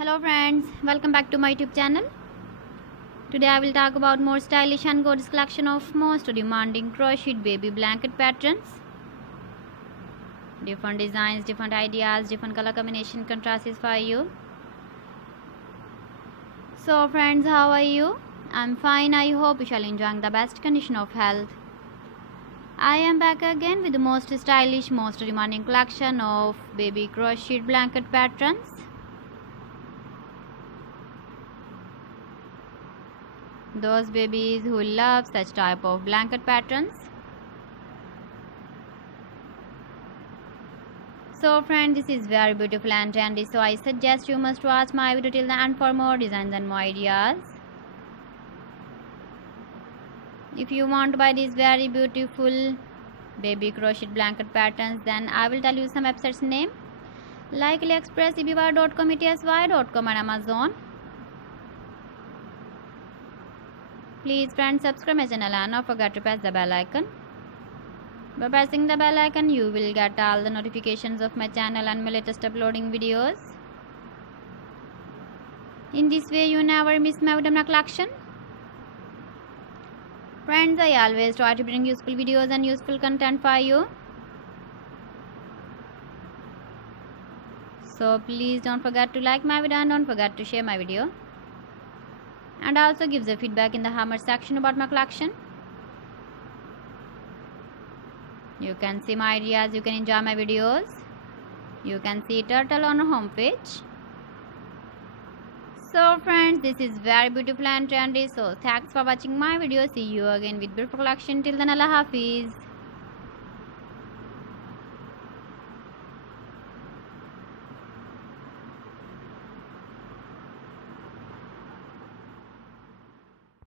Hello friends, welcome back to my YouTube channel. Today I will talk about more stylish and gorgeous collection of most demanding crocheted baby blanket patterns. Different designs, different ideas, different color combination contrasts for you. So friends, how are you? I'm fine. I hope you shall enjoy the best condition of health. I am back again with the most stylish, most demanding collection of baby crocheted blanket patterns. Those babies who love such type of blanket patterns. So friends, this is very beautiful and trendy, so I suggest you must watch my video till the end for more designs and more ideas. If you want to buy these very beautiful baby crocheted blanket patterns, then I will tell you some websites name like AliExpress, eBay.com, ETSY.com and Amazon. Please friends, subscribe my channel and don't forget to press the bell icon. By pressing the bell icon, you will get all the notifications of my channel and my latest uploading videos. In this way, you never miss my video collection. Friends, I always try to bring useful videos and useful content for you. So please don't forget to like my video and don't forget to share my video. And also give the feedback in the comment section about my collection. You can see my ideas, you can enjoy my videos. You can see turtle on our home page. So friends, this is very beautiful and trendy. So thanks for watching my video. See you again with beautiful collection. Till then, Allah Hafiz.